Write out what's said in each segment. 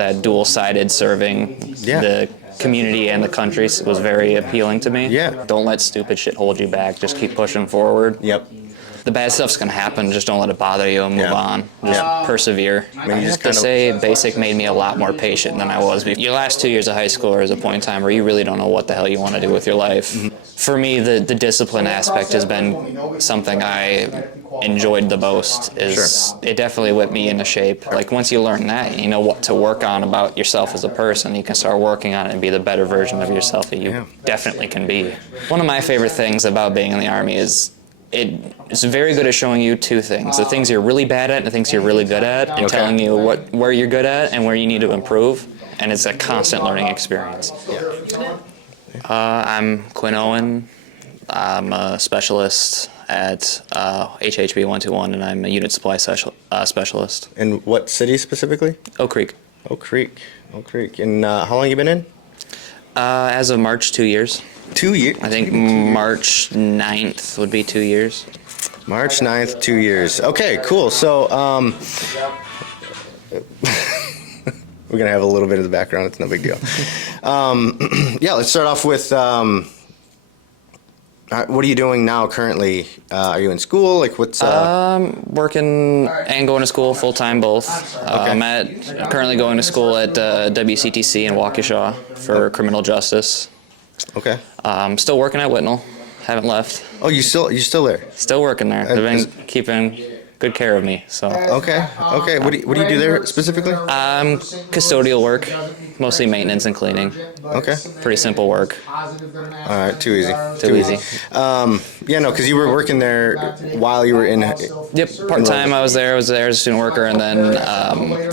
that dual-sided serving the community and the country was very appealing to me. Yeah. Don't let stupid shit hold you back. Just keep pushing forward. Yep. The bad stuff's going to happen. Just don't let it bother you and move on. Just persevere. I have to say, basic made me a lot more patient than I was before. Your last 2 years of high school is a point in time where you really don't know what the hell you want to do with your life. For me, the discipline aspect has been something I enjoyed the most. It definitely whipped me into shape. Like, once you learn that, you know what to work on about yourself as a person. You can start working on it and be the better version of yourself that you definitely can be. One of my favorite things about being in the Army is it's very good at showing you two things: the things you're really bad at and the things you're really good at, and telling you where you're good at and where you need to improve. And it's a constant learning experience. I'm Quinn Owen. I'm a specialist at HHB 121, and I'm a unit supply specialist. And what city specifically? Oak Creek. Oak Creek. Oak Creek. And how long you been in? As of March, 2 years. 2 years? I think March 9th would be 2 years. March 9th, 2 years. Okay, cool. So, we're going to have a little bit of the background. It's no big deal. Yeah, let's start off with, what are you doing now currently? Are you in school? Like, what's... Working and going to school full-time both. I'm currently going to school at WCTC in Waukesha for criminal justice. Okay. Still working at Whitnall. Haven't left. Oh, you still there? Still working there. They've been keeping good care of me. So. Okay. Okay. What do you do there specifically? Custodial work, mostly maintenance and cleaning. Okay. Pretty simple work. All right. Too easy. Too easy. Yeah, no, because you were working there while you were in. Yep. Part time. I was there as a student worker, and then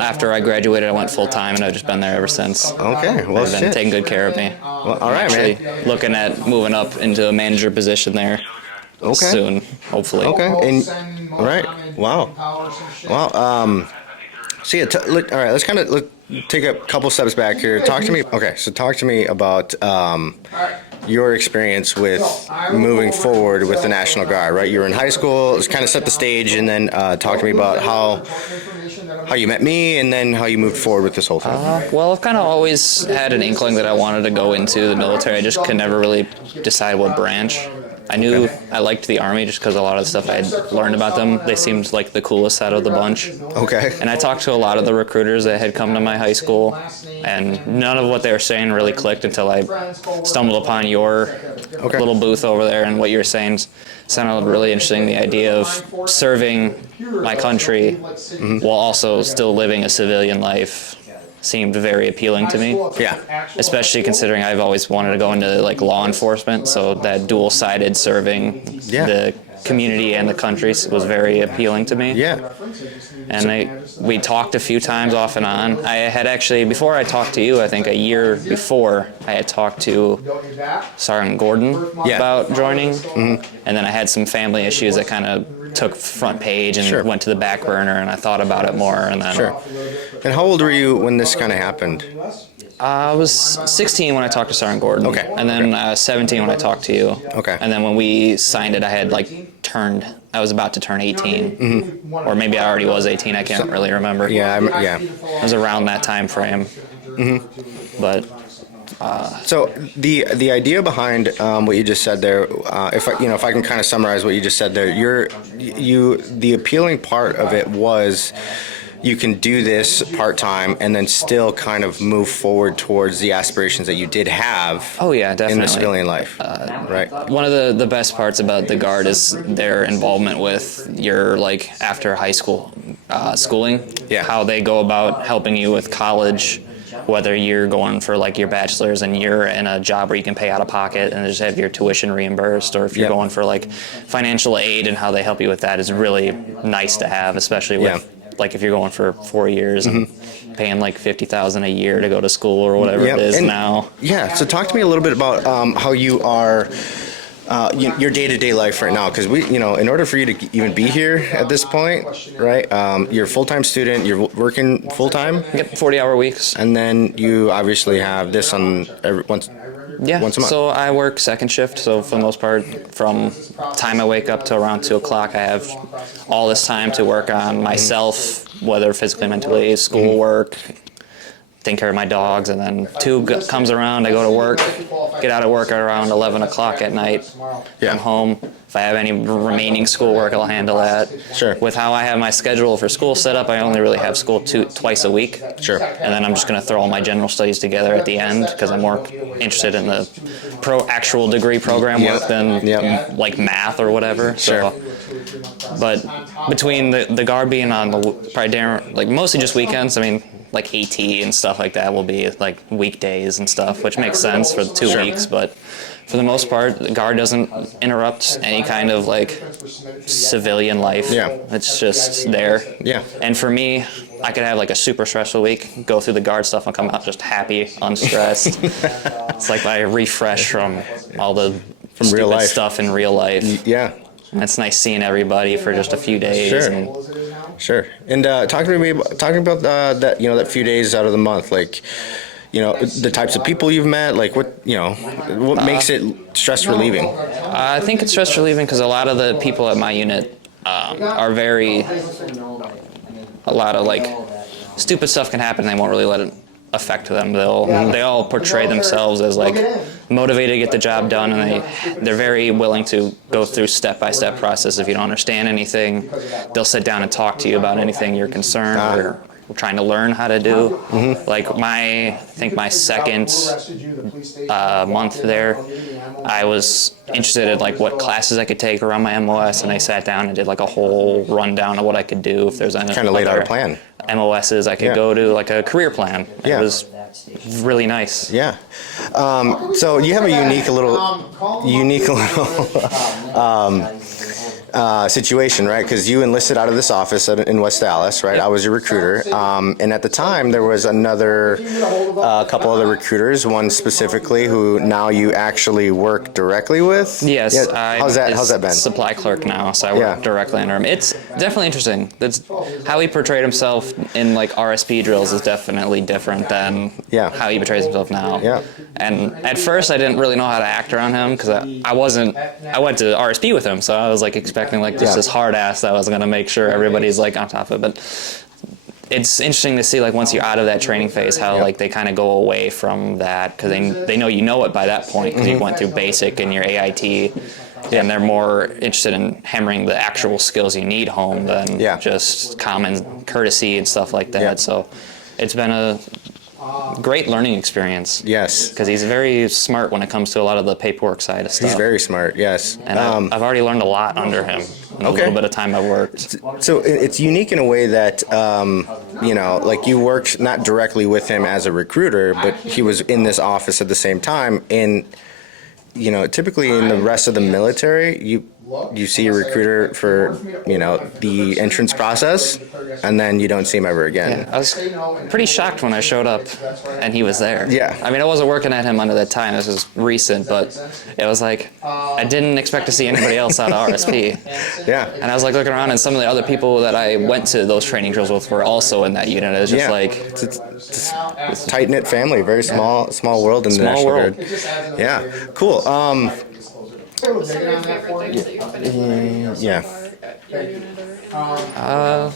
after I graduated, I went full time, and I've just been there ever since. Okay. Well, they've been taking good care of me. Well, all right, I'm man. Looking at moving up into a manager position there. Okay. Soon, hopefully. Okay. And all right. Wow. Wow. So yeah. All right. Let's kind of take a couple steps back here. Talk to me. Okay. So talk to me about your experience with moving forward with the National Guard. Right. You were in high school. Let's kind of set the stage, and then talk to me about how you met me, and then how you moved forward with this whole thing. Well, I've kind of always had an inkling that I wanted to go into the military. I just could never really decide what branch. I knew I liked the Army just because a lot of the stuff I had learned about them, they seemed like the coolest out of the bunch. Okay. And I talked to a lot of the recruiters that had come to my high school, and none of what they were saying really clicked until I stumbled upon your little booth over there, and what you were saying sounded really interesting. The idea of serving my country while also still living a civilian life seemed very appealing to me. Yeah. Especially considering I've always wanted to go into like law enforcement, so that dual-sided serving the community and the country was very appealing to me. Yeah. And we talked a few times off and on. I had actually, before I talked to you, I think a year before, I had talked to Sergeant Gordon about joining. And then I had some family issues that kind of took front page and went to the back burner, and I thought about it more. And then. And how old were you when this kind of happened? I was 16 when I talked to Sergeant Gordon. Okay. And then 17 when I talked to you. Okay. And then when we signed it, I had I was about to turn 18. Or maybe I already was 18, I can't really remember. Yeah, It was around that time frame. But so the idea behind what you just said there, if I can kind of summarize what you just said there, the appealing part of it was you can do this part-time and then still kind of move forward towards the aspirations that you did have in the civilian life, right? One of the best parts about the Guard is their involvement with your, like, after high school schooling, how they go about helping you with college, whether you're going for like your bachelor's and you're in a job where you can pay out of pocket and just have your tuition reimbursed, or if you're going for like financial aid, and how they help you with that is really nice to have, especially with like if you're going for 4 years and paying like $50,000 a year to go to school or whatever it is now. Yeah. So talk to me a little bit about how you are. Your day-to-day life right now, because in order for you to even be here at this point, right? You're a full-time student. You're working full-time. Yep, 40-hour weeks. And then you obviously have this on once a month. So I work second shift. So for the most part, from time I wake up to around 2 o'clock, I have all this time to work on myself, whether physically, mentally, schoolwork, taking care of my dogs, and then 2 comes around, I go to work, get out of work around 11 o'clock at night, come home. If I have any remaining schoolwork, I'll handle that. Sure. With how I have my schedule for school set up, I only really have school twice a week. Sure. And then I'm just going to throw all my general studies together at the end because I'm more interested in the actual degree program work than like math or whatever. Sure. So, but between the guard being on like mostly just weekends, I mean, like AT and stuff like that will be like weekdays and stuff, which makes sense for the 2 weeks, but for the most part, the guard doesn't interrupt any kind of like civilian life. Yeah. It's just there. Yeah. And for me, I could have like a super stressful week, go through the guard stuff, and come out just happy, unstressed. It's like I refresh from all the real life stuff in real life. Yeah. And it's nice seeing everybody for just a few days. Sure. And talking about that, you know, that few days out of the month, like, you know, the types of people you've met, like what makes it stress relieving? I think it's stress relieving because a lot of the people at my unit are a lot of like stupid stuff can happen. They won't really let it affect them. They all portray themselves as like motivated to get the job done, and they're very willing to go through step-by-step process. If you don't understand anything, they'll sit down and talk to you about anything you're concerned or trying to learn how to do. Like I think my second month there, I was interested in like what classes I could take around my MOS, and I sat down and did like a whole rundown of what I could do if there's any kind of laid out a plan. MOSs I could go to, like a career plan. It was really nice. Yeah. So you have a unique little situation, right? Because you enlisted out of this office in West Dallas, right? I was your recruiter. And at the time, there was couple other recruiters, one specifically who now you actually work directly with. Yes. Yeah. How's that been? Supply clerk now, so I work directly under him. It's definitely interesting. That's how he portrayed himself in like RSP drills is definitely different than how he portrays himself now. Yeah. And at first, I didn't really know how to act around him because I went to RSP with him, so I was like expecting like just this hard ass that was gonna make sure everybody's like on top of it. But it's interesting to see like once you're out of that training phase how like they kind of go away from that because they know it by that point because you went through basic and your AIT, and they're more interested in hammering the actual skills you need home than just common courtesy and stuff like that. So it's been a great learning experience. Yes. Because he's very smart when it comes to a lot of the paperwork side of stuff. He's very smart, yes. And I've already learned a lot under him in a little bit of time I've worked. So it's unique in a way that, you know, like you worked not directly with him as a recruiter, but he was in this office at the same time. And, you know, typically in the rest of the military, you see a recruiter for, you know, the entrance process, and then you don't see him ever again. Yeah, I was pretty shocked when I showed up and he was there. Yeah. I mean, I wasn't working at him under that time. This was recent, but it was like I didn't expect to see anybody else out of RSP. Yeah. And I was like looking around, and some of the other people that I went to those training drills with were also in that unit. It was just like it's a tight-knit family, very small world in the National Guard. Yeah. Cool.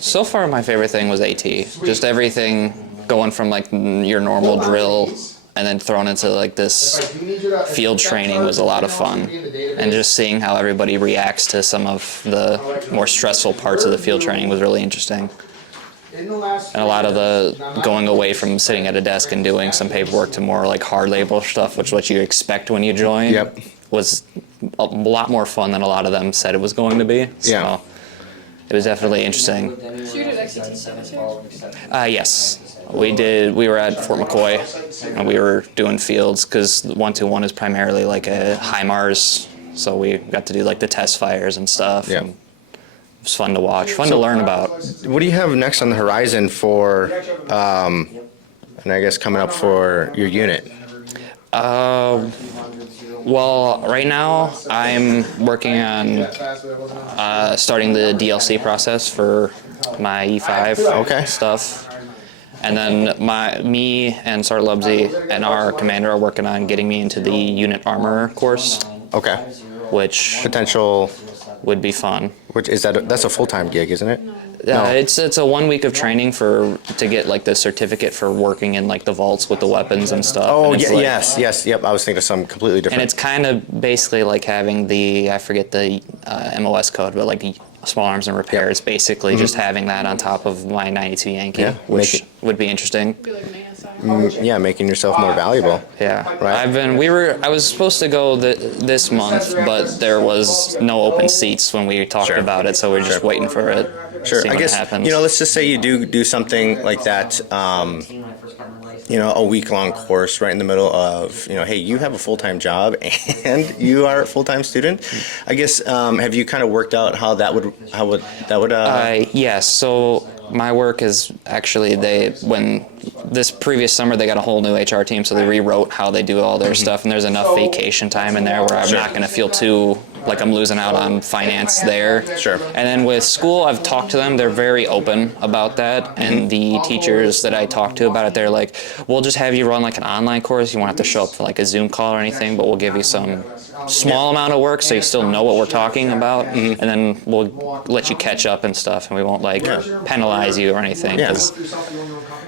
So far, my favorite thing was AT. Just everything going from like your normal drill and then thrown into like this field training was a lot of fun. And just seeing how everybody reacts to some of the more stressful parts of the field training was really interesting. And a lot of the going away from sitting at a desk and doing some paperwork to more like hard labor stuff, which is what you expect when you join, was a lot more fun than a lot of them said it was going to be. So it was definitely interesting. So you did XCT? Yes. We were at Fort McCoy, and we were doing fields because 121 is primarily like a HIMARS, so we got to do like the test fires and stuff. Yeah. And it was fun to watch, fun to learn about. What do you have next on the horizon for, and I guess coming up for your unit? Well, right now I'm working on starting the DLC process for my E5 stuff. And then me and Sergeant Lubsy and our commander are working on getting me into the unit armor course. Okay. Which potential would be fun. Which is that's a full-time gig, isn't it? It's a 1 week of training to get like the certificate for working in like the vaults with the weapons and stuff. Oh, and yeah, like, yes, yep. I was thinking of something completely different. And it's kind of basically like having I forget the MOS code, but like small arms and repair. It's basically just having that on top of my 92 Yankee, which would be interesting. Yeah, making yourself more valuable. Yeah, right. I was supposed to go this month, but there was no open seats when we talked about it, so we're just waiting for it. Sure. See I when guess it happens. let's just say you do something like that. A week-long course right in the middle of, hey, you have a full-time job and you are a full-time student. I guess have you kind of worked out how that would Yes. So my work is actually when this previous summer they got a whole new HR team, so they rewrote how they do all their stuff, and there's enough vacation time in there where I'm not going to feel too like I'm losing out on finance there. Sure. And then with school, I've talked to them. They're very open about that, and the teachers that I talk to about it, they're like, we'll just have you run like an online course. You won't have to show up for like a Zoom call or anything, but we'll give you some small amount of work so you still know what we're talking about, and then we'll let you catch up and stuff, and we won't like penalize you or anything.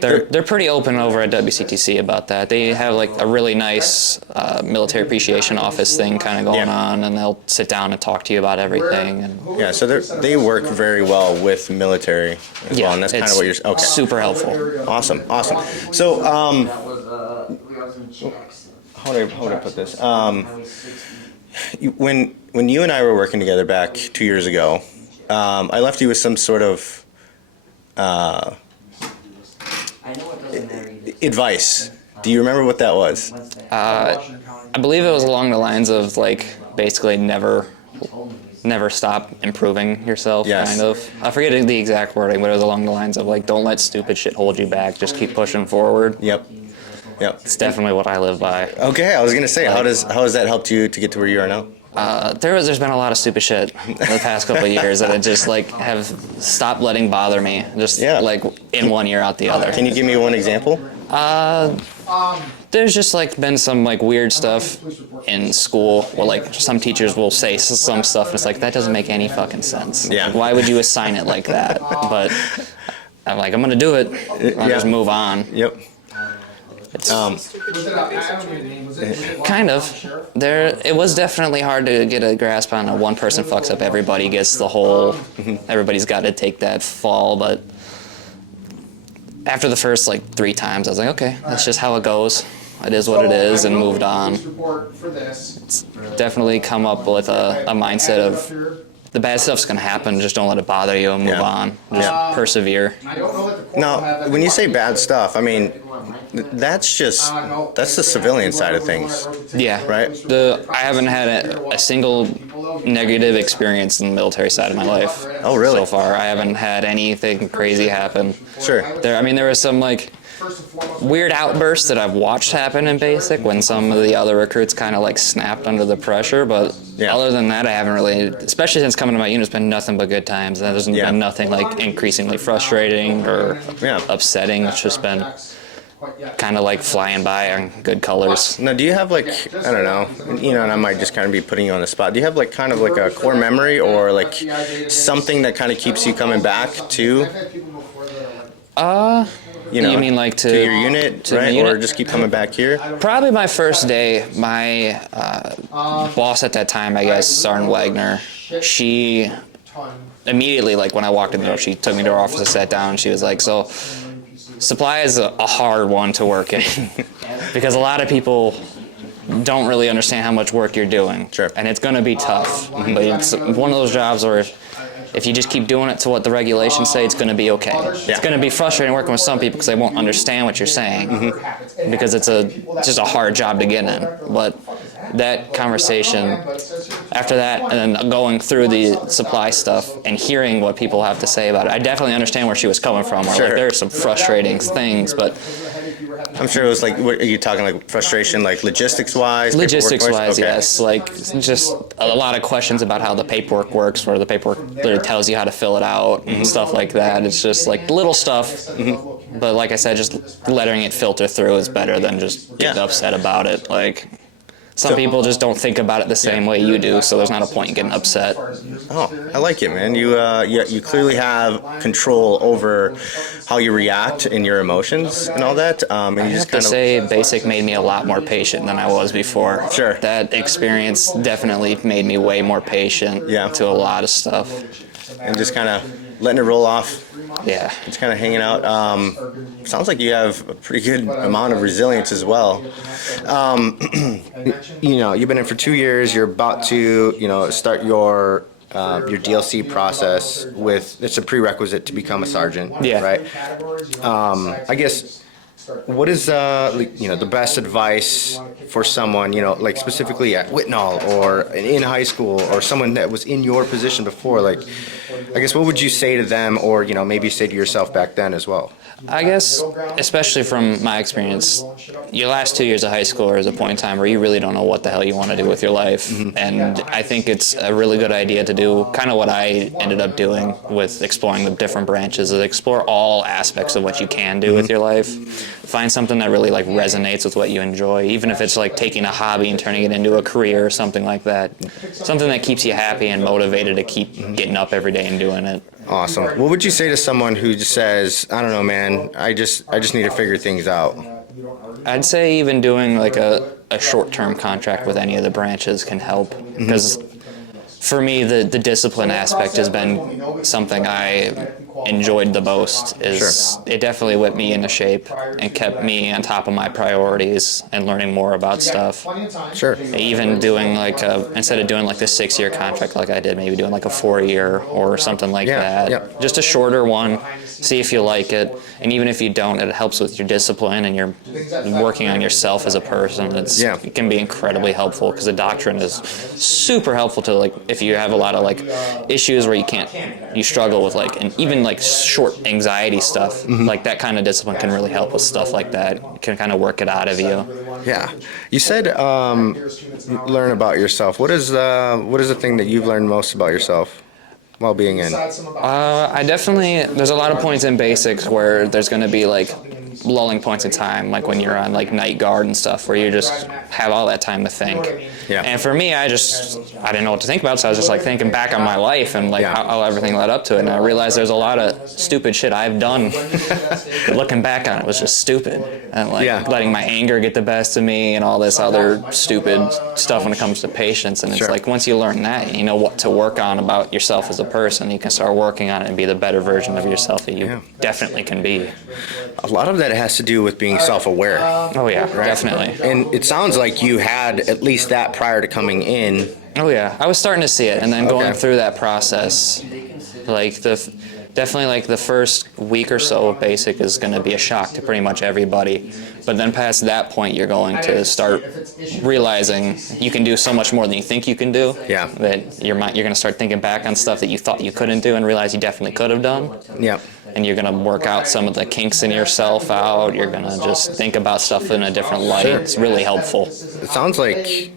They're pretty open over at WCTC about that. They have like a really nice military appreciation office thing kind of going on, and they'll sit down and talk to you about everything. And so they work very well with military as well, and that's kind of what you're okay. Super helpful. Awesome. So how would I put this? When you and I were working together back 2 years ago, I left you with some sort of advice. Do you remember what that was? I believe it was along the lines of like basically never stop improving yourself. Kind of. I forget the exact wording, but it was along the lines of like, don't let stupid shit hold you back. Just keep pushing forward. Yep. It's definitely what I live by. Okay, I was gonna say, how has that helped you to get to where you are now? There's been a lot of stupid shit in the past couple of years that I just like have stopped letting bother me. Just like in 1 year out the other. Can you give me one example? There's just like been some like weird stuff in school where like some teachers will say some stuff and it's like that doesn't make any fucking sense. Yeah. Like, why would you assign it like that? But I'm like, I'm gonna do it. I'll just move on. Yep. It's kind of. It was definitely hard to get a grasp on. One person fucks up, everybody gets the whole. Everybody's got to take that fall, but after the first like 3 times, I was like, okay, that's just how it goes. It is what it is, and moved on. It's definitely come up with a mindset of the bad stuff's gonna happen. Just don't let it bother you and move on. Just persevere. Now, when you say bad stuff, I mean that's the civilian side of things. Yeah. Right. I haven't had a single negative experience in the military side of my life. Oh, really? So far, I haven't had anything crazy happen. Sure. There was some like weird outbursts that I've watched happen in basic when some of the other recruits kind of like snapped under the pressure, but other than that I haven't really, especially since coming to my unit, it's been nothing but good times. There's been nothing like increasingly frustrating or upsetting. It's just been kind of like flying by on good colors. Now, do you have like, I don't know, and I might just kind of be putting you on the spot, do you have like kind of like a core memory or like something that kind of keeps you coming back to you mean like to your unit, right? Or just keep coming back here? Probably my first day, my boss at that time, I guess, Sergeant Wagner, she immediately, like when I walked in the door, she took me to her office and sat down, and she was like, so supply is a hard one to work in because a lot of people don't really understand how much work you're doing. Sure. And it's going to be tough, but it's one of those jobs where if you just keep doing it to what the regulations say, it's going to be okay. It's going to be frustrating working with some people because they won't understand what you're saying because it's just a hard job to get in. But that conversation, after that, and then going through the supply stuff and hearing what people have to say about it, I definitely understand where she was coming from. Where like, there are some frustrating things, but I'm sure it was like, what, are you talking like frustration, like logistics-wise? Logistics-wise, yes. Like just a lot of questions about how the paperwork works, where the paperwork literally tells you how to fill it out and stuff like that. It's just like little stuff. But like I said, just letting it filter through is better than just getting upset about it. Like Some people just don't think about it the same way you do, so there's not a point in getting upset. Oh, I like it, man. You clearly have control over how you react and your emotions and all that. And you I just have to say, basic made me a lot more patient than I was before. Sure. That experience definitely made me way more patient to a lot of stuff. And just kind of letting it roll off. Yeah. Just kind of hanging out. Sounds like you have a pretty good amount of resilience as well. You've been in for 2 years. You're about to, start your DLC process with. It's a prerequisite to become a sergeant. Yeah. Right. I guess. What is the best advice for someone, like specifically at Whitnall or in high school or someone that was in your position before? Like, I guess what would you say to them, or maybe say to yourself back then as well? I guess, especially from my experience, your last 2 years of high school is a point in time where you really don't know what the hell you want to do with your life. Mm-hmm. And I think it's a really good idea to do kind of what I ended up doing with exploring the different branches, is explore all aspects of what you can do with your life. Find something that really resonates with what you enjoy, even if it's taking a hobby and turning it into a career or something like that. Something that keeps you happy and motivated to keep getting up every day and doing it. Awesome. What would you say to someone who just says, I don't know, man, I just need to figure things out? I'd say even doing a short-term contract with any of the branches can help, because for me the discipline aspect has been something I enjoyed the most. It definitely whipped me into shape and kept me on top of my priorities and learning more about stuff. Sure. Even doing instead of doing the 6-year contract like I did, maybe doing a 4-year or something like that. Yeah. Just a shorter one, see if you like it, and even if you don't, it helps with your discipline and you're working on yourself as a person. It can be incredibly helpful, because the doctrine is super helpful to if you have a lot of issues where you struggle with and even short anxiety stuff. That kind of discipline can really help with stuff like that. It can kind of work it out of you. Yeah. You said learn about yourself. What is the thing that you've learned most about yourself while being in? I definitely, there's a lot of points in basics where there's going to be lulling points in time, when you're on night guard and stuff, where you just have all that time to think. Yeah. And for me, I didn't know what to think about, so I was just thinking back on my life and how everything led up to it, and I realized there's a lot of stupid shit I've done. Looking back on it was just stupid, and letting my anger get the best of me and all this other stupid stuff when it comes to patience. And it's once you learn that, you know what to work on about yourself as a person, you can start working on it and be the better version of yourself that you definitely can be. A lot of that has to do with being self-aware. Oh yeah, definitely. And it sounds like you had at least that prior to coming in. Oh yeah, I was starting to see it, and then going through that process, definitely the first week or so of basic is going to be a shock to pretty much everybody. But then past that point, you're going to start realizing you can do so much more than you think you can do. Yeah. That you're going to start thinking back on stuff that you thought you couldn't do and realize you definitely could have done. Yeah. And you're going to work out some of the kinks in yourself out. You're going to just think about stuff in a different light. It's really helpful. It sounds like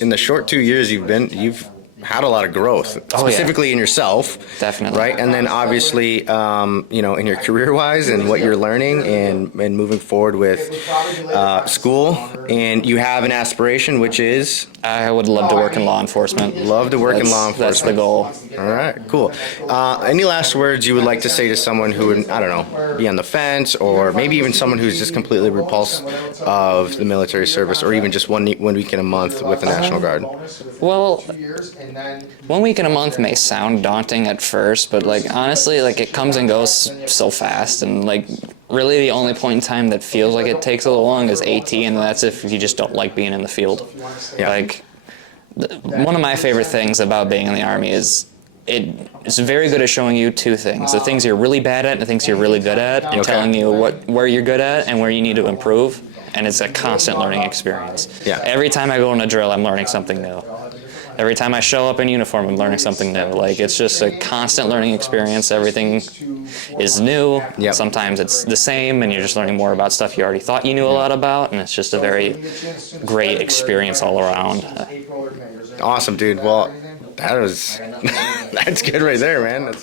in the short 2 years you've had a lot of growth, specifically in yourself. Definitely. Right? And then obviously, in your career-wise and what you're learning and moving forward with school. And you have an aspiration, which is? I would love to work in law enforcement. Love to work in law enforcement. That's the goal. All right, cool. Any last words you would like to say to someone who would, I don't know, be on the fence, or maybe even someone who's just completely repulsed of the military service, or even just one week in a month with the National Guard? Well, 1 week in a month may sound daunting at first, but honestly, it comes and goes so fast, and really the only point in time that feels like it takes a little long is AT, and that's if you just don't like being in the field. Yeah. One of my favorite things about being in the Army is it's very good at showing you two things: the things you're really bad at and the things you're really good at, and telling you where you're good at and where you need to improve. And it's a constant learning experience. Yeah. Every time I go on a drill, I'm learning something new. Every time I show up in uniform, I'm learning something new. It's just a constant learning experience. Everything is new. Yep. Sometimes it's the same, and you're just learning more about stuff you already thought you knew a lot about, and it's just a very great experience all around. Awesome, dude. Well, that's good right there, man.